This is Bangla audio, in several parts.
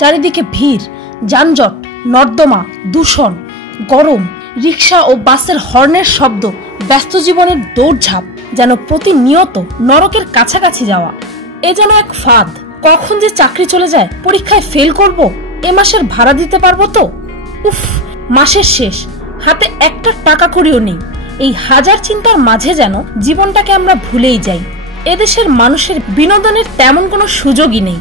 চারিদিকে ভিড়, যানজট, নর্দমা, দূষণ, গরম, রিক্সা ও বাসের হর্নের শব্দ, ব্যস্ত জীবনের দৌড়ঝাঁপ, যেন প্রতিনিয়ত নরকের কাছাকাছি যাওয়া। এ যেন এক ফাঁদ। কখন যে চাকরি চলে যায়, পরীক্ষায় ফেল করব, এ মাসের ভাড়া দিতে পারবো তো, উফ, মাসের শেষ, হাতে একটা টাকা কড়িও নেই। এই হাজার চিন্তার মাঝে যেন জীবনটাকে আমরা ভুলেই যাই। এদেশের মানুষের বিনোদনের তেমন কোনো সুযোগই নেই।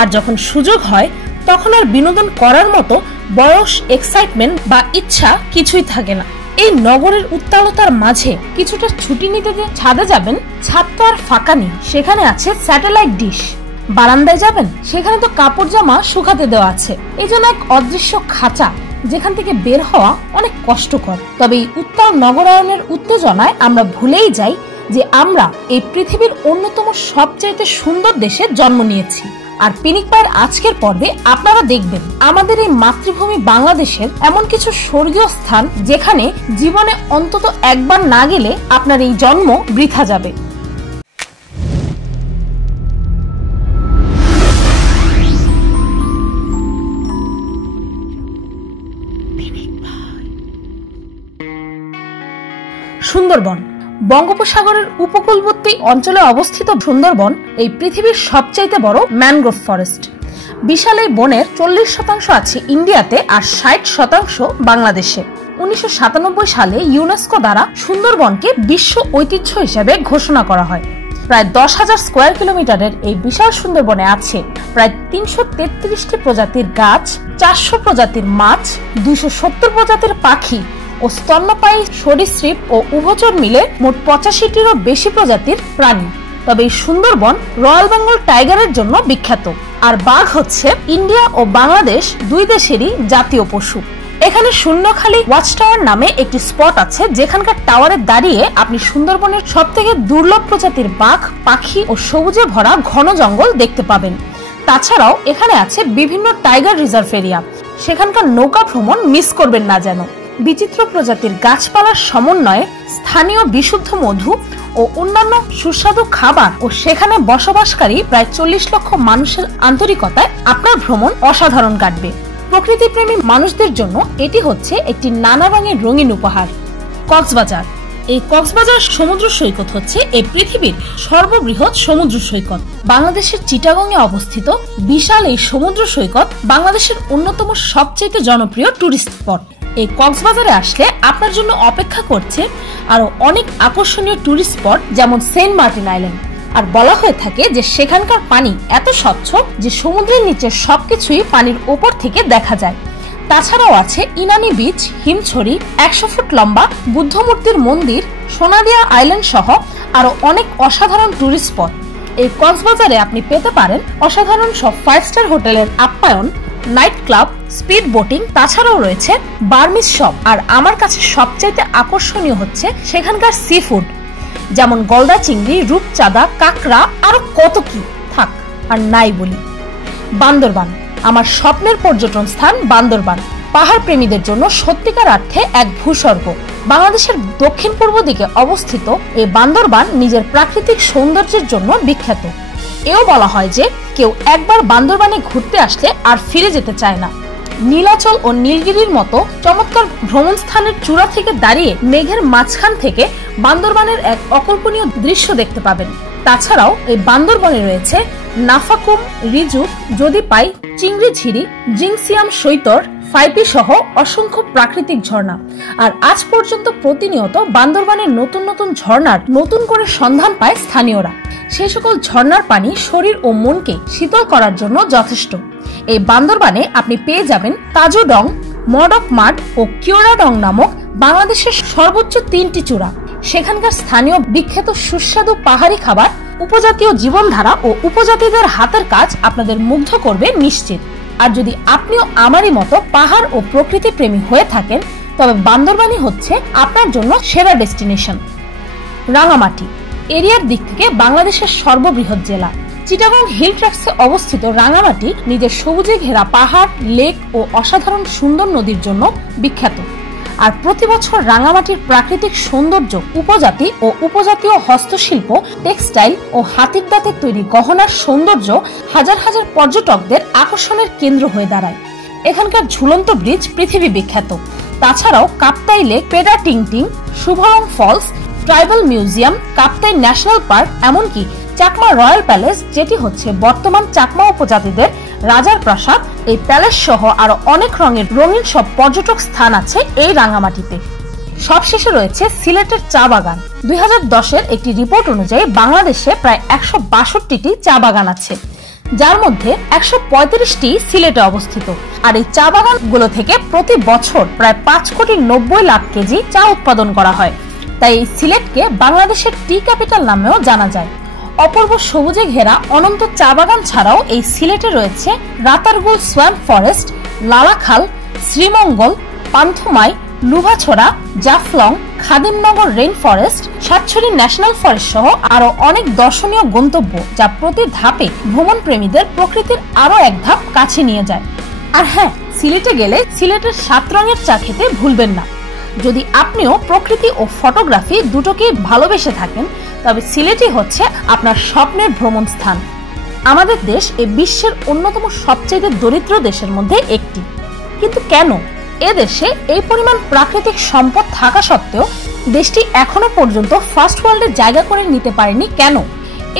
আর যখন সুযোগ হয় তখন আর বিনোদন করার মতো বয়স, এক্সাইটমেন্ট বা ইচ্ছা কিছুই থাকে না। এই নগরের উত্তালতার মাঝে কিছুটা ছুটি নিতে যে ছাদে যাবেন, ছাদ তো আর ফাঁকা নেই, সেখানে আছে স্যাটেলাইট ডিশ। বারান্দায় যাবেন, সেখানে তো কাপড় জামা শুকাতে দেওয়া আছে। এই জন্য এক অদৃশ্য খাঁচা, যেখান থেকে বের হওয়া অনেক কষ্টকর। তবে এই উত্তাল নগরায়নের উত্তেজনায় আমরা ভুলেই যাই যে আমরা এই পৃথিবীর অন্যতম সবচাইতে সুন্দর দেশে জন্ম নিয়েছি। আর পিনিক পায়ের আজকের পর্বে আপনারা দেখবেন আমাদের এই মাতৃভূমি বাংলাদেশের এমন কিছু স্বর্গীয় স্থান, যেখানে জীবনে অন্তত একবার না গেলে আপনার এই জন্ম বৃথা যাবে। সুন্দরবন বঙ্গোপসাগরের উপকূলবর্তী অঞ্চলে অবস্থিত সুন্দরবন এই পৃথিবীর সবচাইতে বড় ম্যানগ্রোভ ফরেস্ট। বিশাল এই বনের 40% আছে ইন্ডিয়াতে আর 60% বাংলাদেশে। 1997 সালে ইউনেস্কো দ্বারা সুন্দরবনকে বিশ্ব ঐতিহ্য হিসেবে ঘোষণা করা হয়। প্রায় 10,000 স্কয়ার কিলোমিটারের এই বিশাল সুন্দরবনে আছে প্রায় 333টি প্রজাতির গাছ, 400 প্রজাতির মাছ, 270 প্রজাতির পাখি ও স্তন্যপায়ী সরীসৃপ ও উভচর মিলে মোট 85টিরও বেশি প্রজাতির প্রাণী। তবে এই সুন্দরবন রয়্যাল বেঙ্গল টাইগারের জন্য বিখ্যাত। আর বাঘ হচ্ছে ইন্ডিয়া ও বাংলাদেশ দুই দেশেরই জাতীয় পশু। এখানে শূন্যখালী ওয়াচ টাওয়ার নামে একটি স্পট আছে, যেখানকার টাওয়ারে দাঁড়িয়ে আপনি সুন্দরবনের সবথেকে দুর্লভ প্রজাতির বাঘ, পাখি ও সবুজে ভরা ঘন জঙ্গল দেখতে পাবেন। তাছাড়াও এখানে আছে বিভিন্ন টাইগার রিজার্ভ এরিয়া, সেখানকার নৌকা ভ্রমণ মিস করবেন না যেন। বিচিত্র প্রজাতির গাছপালার সমন্বয়ে স্থানীয় বিশুদ্ধ মধু ও অন্যান্য সুস্বাদু খাবার ও সেখানে বসবাসকারী প্রায় 40 লক্ষ মানুষের আন্তরিকতায় আপনার ভ্রমণ অসাধারণ কাটবে। প্রকৃতিপ্রেমী মানুষদের জন্য এটি হচ্ছে একটি নানা রঙের রঙিন উপহার। কক্সবাজার। এই কক্সবাজার সমুদ্র সৈকত হচ্ছে এই পৃথিবীর সর্ববৃহৎ সমুদ্র সৈকত। বাংলাদেশের চিটাগং এ অবস্থিত বিশাল এই সমুদ্র সৈকত বাংলাদেশের অন্যতম সবচেয়ে জনপ্রিয় টুরিস্ট স্পট। এই কক্সবাজারে আসলে আপনার জন্য অপেক্ষা করছে আরো অনেক আকর্ষণীয় টুরিস্ট স্পট, যেমন সেন্ট মার্টিন আইল্যান্ড। আর বলা হয়ে থাকে যে সেখানকার পানি এত স্বচ্ছ যে সমুদ্রের নিচে সবকিছুই পানির ওপর থেকে দেখা যায়। তাছাড়াও আছে ইনানি বিচ, হিমছড়ি, 100 ফুট লম্বা বুদ্ধ মূর্তির মন্দির, সোনাদিয়া আইল্যান্ড সহ আরো অনেক অসাধারণ টুরিস্ট স্পট। এই কক্সবাজারে আপনি পেতে পারেন অসাধারণ সব 5 স্টার হোটেলের আপ্যায়ন, নাইট ক্লাব, স্পিড বোটিং, তাছাড়াও রয়েছে বার্মিজ শপ। আর আমার কাছে সবচাইতে আকর্ষণীয় হচ্ছে সেখানকার সি ফুড, যেমন গলদা চিংড়ি, রূপচাঁদা, কাঁকড়া, আরো কত কি থাক আর নাই বলি। বান্দরবান, আমার স্বপ্নের পর্যটন স্থান বান্দরবান পাহাড় প্রেমীদের জন্য সত্যিকার অর্থে এক ভূস্বর্গ। বাংলাদেশের দক্ষিণ পূর্ব দিকে অবস্থিত এই বান্দরবান নিজের প্রাকৃতিক সৌন্দর্যের জন্য বিখ্যাত। এও বলা হয় যে কেউ একবার বান্দরবানে ঘুরতে আসলে আর ফিরে যেতে চায় না। নীলাচল ও নীলগিরির মতো চমৎকার ভ্রমণ স্থানের চূড়া থেকে দাঁড়িয়ে মেঘের মাঝখান থেকে বান্দরবানের এক অকল্পনীয় দৃশ্য দেখতে পাবেন। তাছাড়াও এই বান্দরবনে রয়েছে নাফাকুম, রিজু, যদিপাই, চিংড়ি ঝিরি, জিংসিয়াম সৈতর, ফাইপি সহ অসংখ্য প্রাকৃতিক ঝর্ণা। আর আজ পর্যন্ত প্রতিনিয়ত বান্দরবানের নতুন নতুন ঝর্ণার নতুন করে সন্ধান পায় স্থানীয়রা। সেই সকল ঝর্ণার পানি শরীর ও মনকে শীতল করার জন্য যথেষ্ট। এই বান্দরবানে আপনি পেয়ে যাবেন তাজুডং, মডক মাড ও কিওরাডং নামক বাংলাদেশের সর্বোচ্চ 3টি চূড়া। সেখানকার স্থানীয় বিখ্যাত সুস্বাদু পাহাড়ি খাবার, উপজাতীয় জীবনধারা ও উপজাতিদের হাতের কাজ আপনাদের মুগ্ধ করবে নিশ্চিত। আর যদি আপনিও আমারই মতো পাহাড় ও প্রকৃতি প্রেমী হয়ে থাকেন, তবে বান্দরবানই হচ্ছে আপনার জন্য সেরা ডেস্টিনেশন। রাঙামাটি এরিয়ার দিক থেকে বাংলাদেশের সর্ববৃহৎ জেলা। চিটাগং হিল ট্র্যাক্সে অবস্থিত রাঙামাটি নিজের সবুজে ঘেরা পাহাড়, লেক ও অসাধারণ সুন্দর নদীর জন্য বিখ্যাত। আর প্রতি বছর রাঙামাটির প্রাকৃতিক সৌন্দর্য, উপজাতি ও উপজাতীয় হস্তশিল্প, টেক্সটাইল ও হাতির দাঁতের তৈরি গহনার সৌন্দর্য হাজার হাজার পর্যটকদের আকর্ষণের কেন্দ্র হয়ে দাঁড়ায়। এখানকার ঝুলন্ত ব্রিজ পৃথিবী বিখ্যাত। তাছাড়াও Kaptai lake, Peda Tingting, Shuvolong falls, tribal museum, Kaptai national park, এমনকি চাকমা রয়্যাল প্যালেস, যেটি হচ্ছে বর্তমান চাকমা উপজাতিদের রাজার প্রাসাদ, এই প্যালেস সহ আরো অনেক রঙিন সব পর্যটক স্থান আছে এই রাঙামাটিতে। সবশেষে রয়েছে সিলেটের চা বাগান। 2010-এর একটি রিপোর্ট অনুযায়ী বাংলাদেশে প্রায় 162টি চা বাগান আছে, যার মধ্যে 135টি সিলেটে অবস্থিত। আর এই চা বাগানগুলো থেকে প্রতি বছর প্রায় 5,90,00,000 কেজি চা উৎপাদন করা হয়। তাই এই সিলেটকে বাংলাদেশের টি ক্যাপিটাল নামেও জানা যায়। অপূর্ব সবুজে ঘেরা অনন্ত চা বাগান ছাড়াও এই সিলেটে রয়েছে Ratargul swamp forest, Lalakhal, Sreemangal, Panthumai, Lovachhara, Jaflong, Khadimnagar rain forest, সাতছড়ি ন্যাশনাল ফরেস্ট সহ আরো অনেক দর্শনীয় গন্তব্য, যা প্রতি ধাপে ভ্রমণ প্রেমীদের প্রকৃতির আরো এক ধাপ কাছে নিয়ে যায়। আর হ্যাঁ, সিলেটে গেলে সিলেটের 7 রঙের চা খেতে ভুলবেন না। যদি আপনিও প্রকৃতি ও ফটোগ্রাফি দুটোকেই ভালোবেসে থাকেন, তবে সিলেটই হচ্ছে আপনার স্বপ্নের ভ্রমণ স্থান। আমাদের দেশ এই বিশ্বের অন্যতম সবচেয়ে দরিদ্র দেশের মধ্যে একটি, কিন্তু কেন এদেশে এই পরিমাণ প্রাকৃতিক সম্পদ থাকা সত্ত্বেও দেশটি এখনো পর্যন্ত ফার্স্ট ওয়ার্ল্ডে জায়গা করে নিতে পারেনি কেন?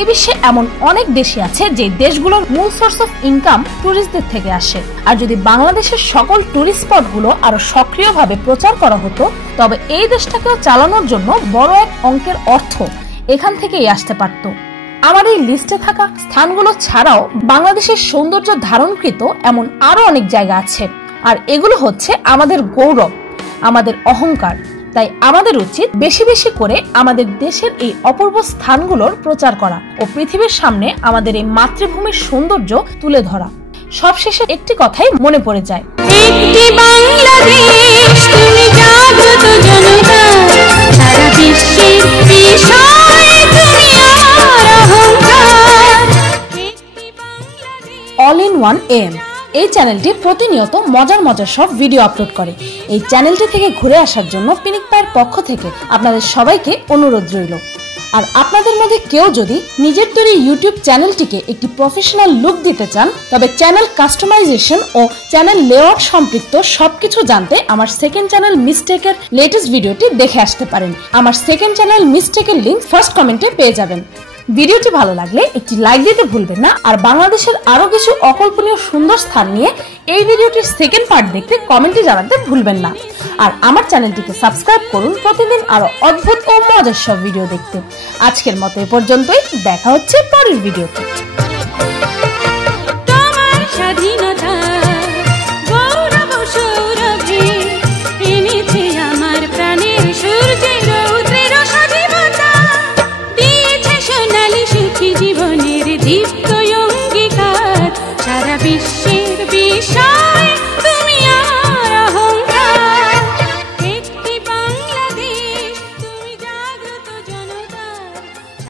এ বিশ্বে এমন অনেক দেশই আছে যে দেশগুলোর মূল সোর্স অফ ইনকাম ট্যুরিস্টদের থেকে আসে। আর যদি বাংলাদেশের সকল ট্যুরিস্ট স্পটগুলো আরো সক্রিয়ভাবে প্রচার করা হতো, তবে এই দেশটাকেও চালানোর জন্য বড় এক অঙ্কের অর্থ এখান থেকেই আসতে পারত। আমার এই লিস্টে থাকা স্থানগুলো ছাড়াও বাংলাদেশের সৌন্দর্য ধারণকৃত এমন আরো অনেক জায়গা আছে, আর এগুলো হচ্ছে আমাদের গৌরব, আমাদের অহংকার। তাই আমাদের উচিত বেশি বেশি করে আমাদের দেশের এই অপূর্ব স্থানগুলোর প্রচার করা ও পৃথিবীর সামনে আমাদের এই মাতৃভূমির সৌন্দর্য তুলে ধরা। সবশেষে একটি কথাই মনে পড়ে যায়, একটি বাংলাদেশ তুমি জাগ্রত জনতা, সারা বিশ্বের বিষয় তুমি আমার অহংকার। অল ইন ওয়ান AM এই চ্যানেলটি প্রতিনিয়ত মজার সব ভিডিও আপলোড করে। এই চ্যানেলটি থেকে ঘুরে আসার জন্য পিনিক পায়ের পক্ষ থেকে আপনাদের সবাইকে অনুরোধ রইল। আর আপনাদের মধ্যে কেউ যদি নিজের তৈরি ইউটিউব চ্যানেলটিকে একটি প্রফেশনাল লুক দিতে চান, তবে চ্যানেল কাস্টমাইজেশন ও চ্যানেল লেআউট সম্পৃক্ত সবকিছু জানতে আমার সেকেন্ড চ্যানেল মিস্টেকের লেটেস্ট ভিডিওটি দেখে আসতে পারেন। আমার সেকেন্ড চ্যানেল মিস্টেকের লিংক ফার্স্ট কমেন্টে পেয়ে যাবেন। ভিডিওটি ভালো লাগলে একটি লাইক দিতে ভুলবেন না। আর বাংলাদেশের আরো কিছু অকল্পনীয় সুন্দর স্থান নিয়ে এই ভিডিওটির সেকেন্ড পার্ট দেখতে কমেন্টে জানাতে ভুলবেন না। আর আমার চ্যানেলটিকে সাবস্ক্রাইব করুন প্রতিদিন আরো অদ্ভুত ও মজার সব ভিডিও দেখতে। আজকের মতো এ পর্যন্তই, দেখা হচ্ছে পরের ভিডিওতে।